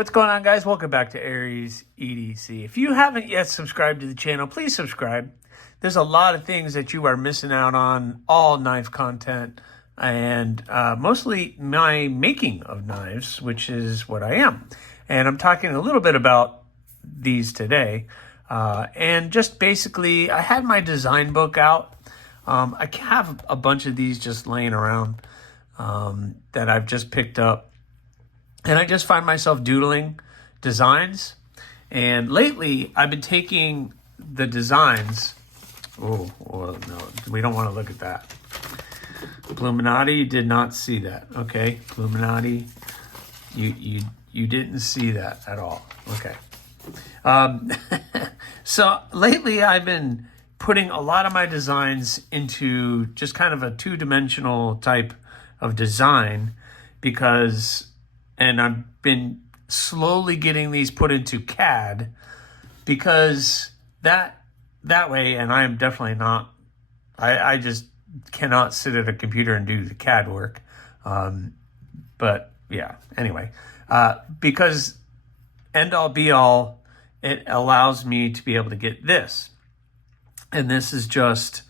what's going on, guys? Welcome back to AriesEDC. If you haven't yet subscribed to the channel, please subscribe. There's a lot of things that you are missing out on, all knife content, and mostly my making of knives, which is what I am. And I'm talking a little bit about these today. And just basically, I had my design book out. I have a bunch of these just laying around that I've just picked up. And I just find myself doodling designs. And lately, I've been taking the designs. Oh, well, no, we don't want to look at that. Illuminati did not see that. Okay, Illuminati, you didn't see that at all. Okay. So lately, I've been putting a lot of my designs into just kind of a two-dimensional type of design and I've been slowly getting these put into CAD because that way, and I am definitely not, I just cannot sit at a computer and do the CAD work. But yeah, anyway, because end all be all, it allows me to be able to get this. And this is just,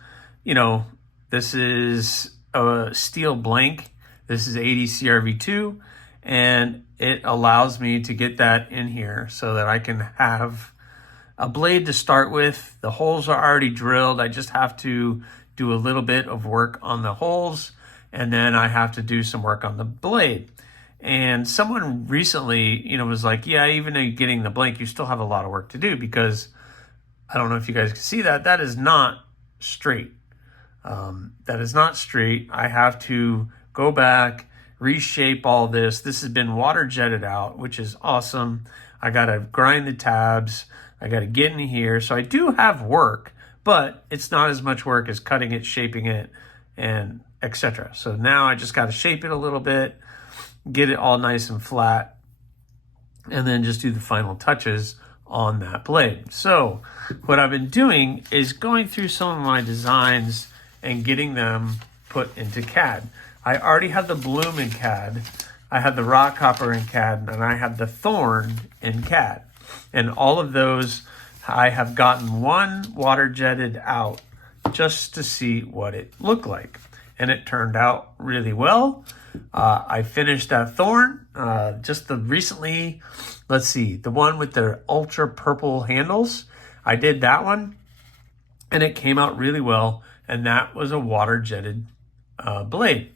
this is a steel blank. This is 80 CRV2. And it allows me to get that in here so that I can have a blade to start with. The holes are already drilled. I just have to do a little bit of work on the holes, and then I have to do some work on the blade. And someone recently, was like, yeah, even though you're getting the blank, you still have a lot of work to do, because I don't know if you guys can see that. That is not straight. That is not straight. I have to go back, reshape all this. This has been water jetted out, which is awesome. I got to grind the tabs. I got to get in here. So I do have work, but it's not as much work as cutting it, shaping it, and etc. So now I just got to shape it a little bit, get it all nice and flat, and then just do the final touches on that blade. So what I've been doing is going through some of my designs and getting them put into CAD. I already have the bloom in CAD, I have the rock hopper in CAD, and I have the thorn in CAD. And all of those, I have gotten one water jetted out just to see what it looked like. And it turned out really well. I finished that thorn recently, let's see, the one with the ultra purple handles. I did that one and it came out really well. And that was a water jetted blade.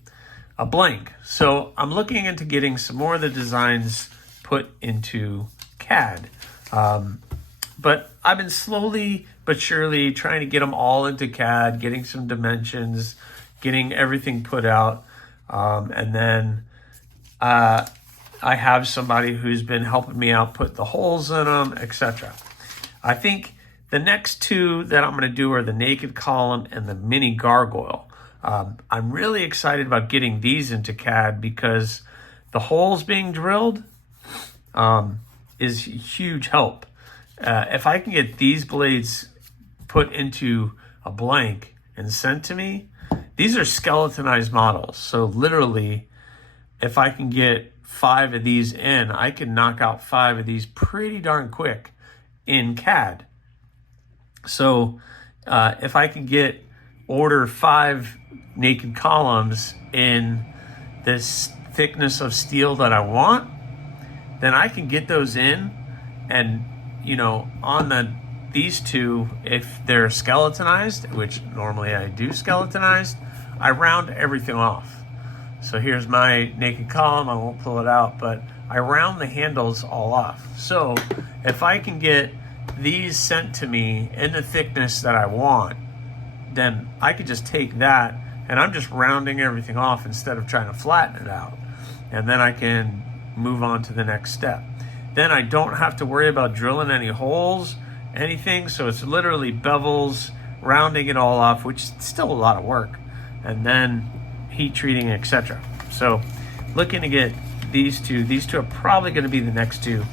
A blank. So I'm looking into getting some more of the designs put into CAD. But I've been slowly but surely trying to get them all into CAD, getting some dimensions, getting everything put out. And then I have somebody who's been helping me out, put the holes in them, etc. I think the next two that I'm going to do are the naked column and the mini gargoyle. I'm really excited about getting these into CAD because the holes being drilled is a huge help. If I can get these blades put into a blank and sent to me, these are skeletonized models. So literally, if I can get 5 of these in, I can knock out 5 of these pretty darn quick in CAD. So if I can order 5 naked columns in this thickness of steel that I want, then I can get those in, and on these two, if they're skeletonized, which normally I do skeletonized, I round everything off. So here's my naked column. I won't pull it out, but I round the handles all off. So if I can get these sent to me in the thickness that I want, then I could just take that, and I'm just rounding everything off instead of trying to flatten it out. And then I can move on to the next step. Then I don't have to worry about drilling any holes, anything. So it's literally bevels, rounding it all off, which is still a lot of work, and then heat treating, etc. So looking to get these two are probably going to be the next two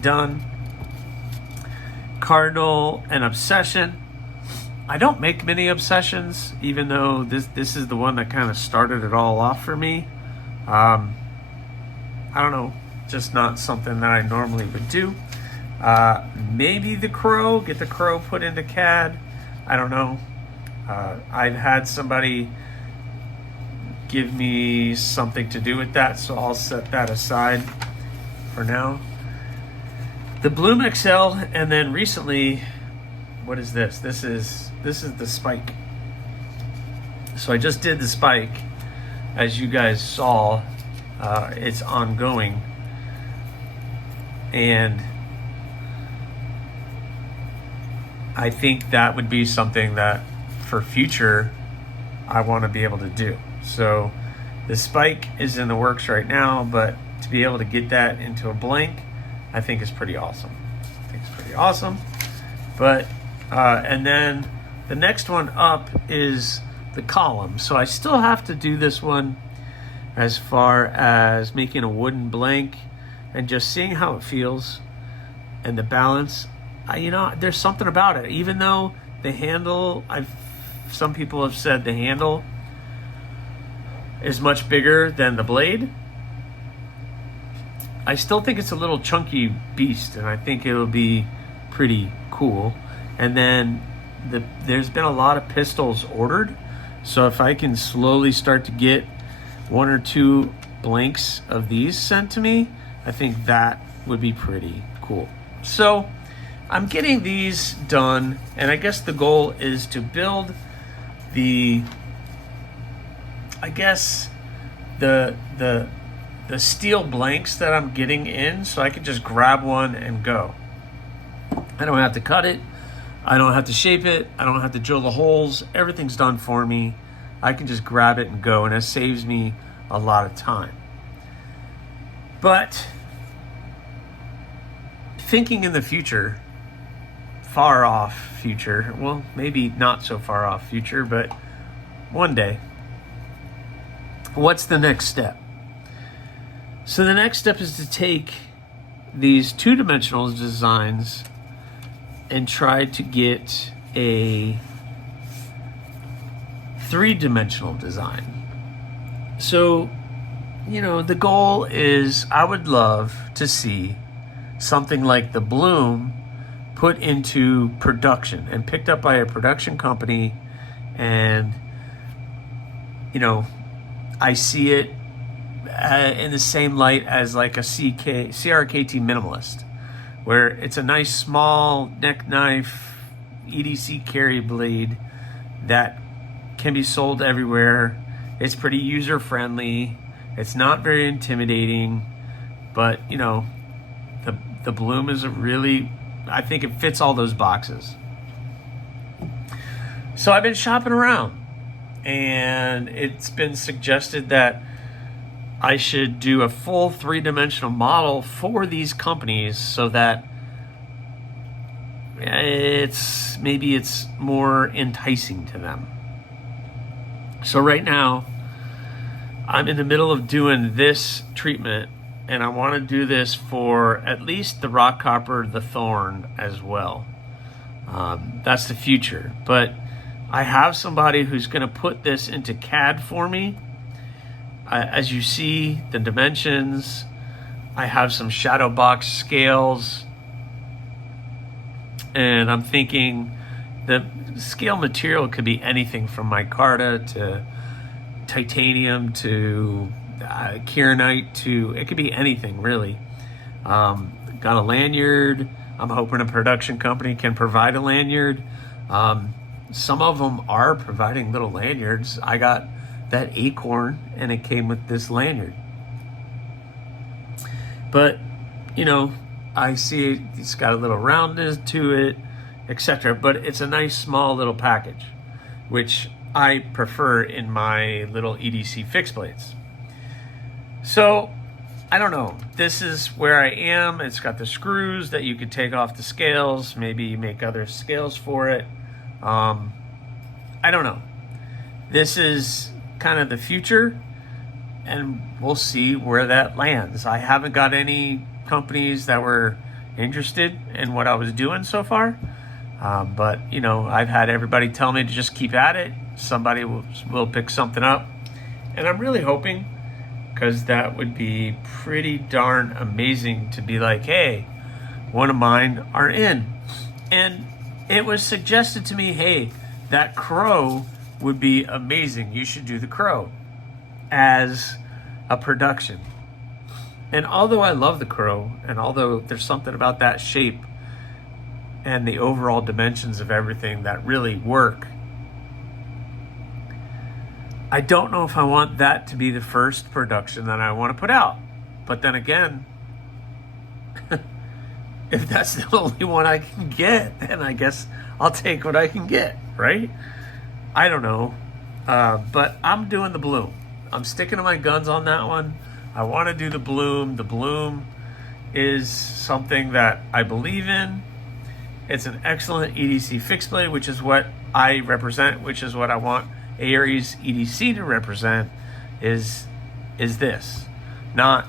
done. Cardinal and Obsession. I don't make many Obsessions, even though this is the one that kind of started it all off for me. I don't know. just not something that I normally would do. Maybe the crow, get the crow put into CAD. I don't know. I've had somebody give me something to do with that, so I'll set that aside for now. The Bloom XL, and then recently, what is this? This is the spike. So I just did the spike. As you guys saw, it's ongoing. And I think that would be something that for future I want to be able to do. So the spike is in the works right now, but to be able to get that into a blank, I think is pretty awesome. But and then the next one up is the column. So I still have to do this one as far as making a wooden blank and just seeing how it feels and the balance. There's something about it. Even though the handle, some people have said the handle is much bigger than the blade, I still think it's a little chunky beast, and I think it'll be pretty cool. And then there's been a lot of pistols ordered, so if I can slowly start to get 1 or 2 blanks of these sent to me, I think that would be pretty cool. So I'm getting these done, and I guess the goal is to build the steel blanks that I'm getting in, so I can just grab one and go. I don't have to cut it. I don't have to shape it. I don't have to drill the holes. Everything's done for me. I can just grab it and go, and it saves me a lot of time. But thinking in the future, far off future, well, maybe not so far off future, but one day, what's the next step? So the next step is to take these 2-dimensional designs and try to get a 3-dimensional design. So, the goal is I would love to see something like the Bloom put into production and picked up by a production company, and I see it in the same light as like a CRKT minimalist, where it's a nice small neck knife EDC carry blade that can be sold everywhere. It's pretty user friendly. It's not very intimidating, but the Bloom is I think it fits all those boxes. So I've been shopping around, and it's been suggested that I should do a full 3-dimensional model for these companies so that it's more enticing to them. So right now, I'm in the middle of doing this treatment, and I want to do this for at least the rock copper, the thorn as well. That's the future. But I have somebody who's going to put this into CAD for me. As you see, the dimensions, I have some shadow box scales, and I'm thinking the scale material could be anything from micarta to titanium to kieranite to, it could be anything really. Got a lanyard. I'm hoping a production company can provide a lanyard. Some of them are providing little lanyards. I got that acorn and it came with this lanyard. But, I see it's got a little roundness to it, etc. But it's a nice small little package, which I prefer in my little EDC fixed blades. So, I don't know. This is where I am. It's got the screws that you could take off the scales, maybe make other scales for it. I don't know. This is kind of the future, and we'll see where that lands. I haven't got any companies that were interested in what I was doing so far, but I've had everybody tell me to just keep at it. Somebody will pick something up, and I'm really hoping because that would be pretty darn amazing to be like, hey, one of mine are in. And it was suggested to me, hey, that crow would be amazing. You should do the crow as a production. And although I love the crow, and although there's something about that shape and the overall dimensions of everything that really work, I don't know if I want that to be the first production that I want to put out. But then again, if that's the only one I can get, then I guess I'll take what I can get, right? I don't know. But I'm doing the bloom. I'm sticking to my guns on that one. I want to do the bloom. The bloom is something that I believe in. It's an excellent EDC fixed blade, which is what I represent, which is what I want AriesEDC to represent, is this. Not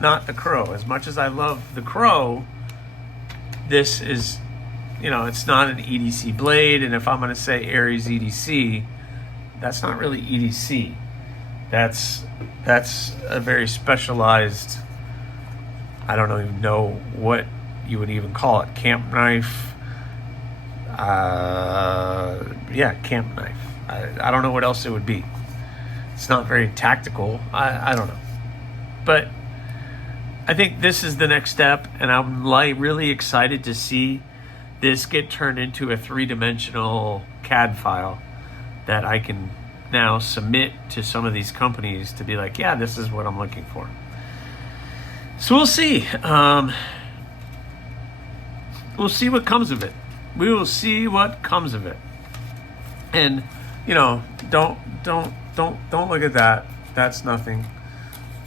the crow. As much as I love the crow, this is, it's not an EDC blade. And if I'm going to say AriesEDC, that's not really EDC. That's a very specialized, I don't even know what you would even call it, camp knife. Camp knife. I don't know what else it would be. It's not very tactical. I don't know. But I think this is the next step, and I'm really excited to see this get turned into a 3-dimensional CAD file that I can now submit to some of these companies to be like, yeah, this is what I'm looking for. So we'll see. We'll see what comes of it. We will see what comes of it. And don't look at that. That's nothing.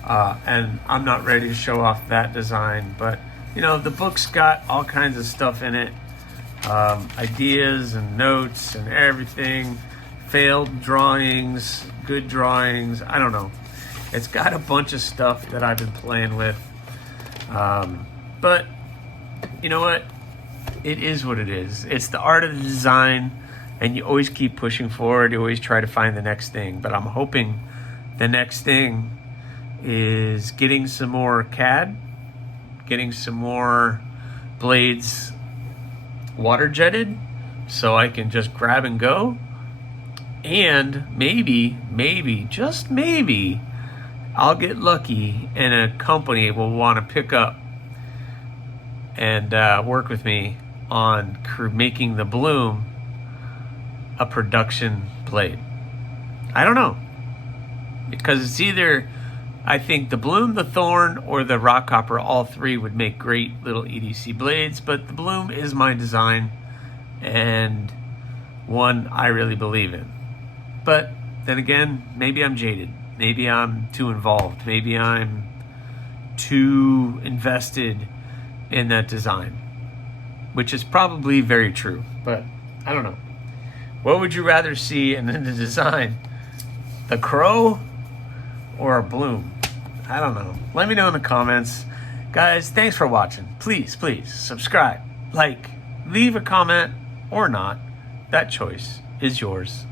And I'm not ready to show off that design, but the book's got all kinds of stuff in it, ideas and notes and everything. Failed drawings, good drawings, I don't know. It's got a bunch of stuff that I've been playing with. But you know what? It is what it is. It's the art of the design, and you always keep pushing forward. You always try to find the next thing. But I'm hoping the next thing is getting some more CAD, getting some more blades water jetted so I can just grab and go. And maybe, just maybe, I'll get lucky and a company will want to pick up and work with me on making the bloom a production blade. I don't know. Because it's either, I think the bloom, the thorn, or the rock copper, all three would make great little EDC blades, but the bloom is my design and one I really believe in. But then again, maybe I'm jaded. Maybe I'm too involved. Maybe I'm too invested in that design, which is probably very true, but I don't know. What would you rather see in the design? The crow or a bloom? I don't know. Let me know in the comments. Guys, thanks for watching. Please subscribe, like, leave a comment or not. That choice is yours.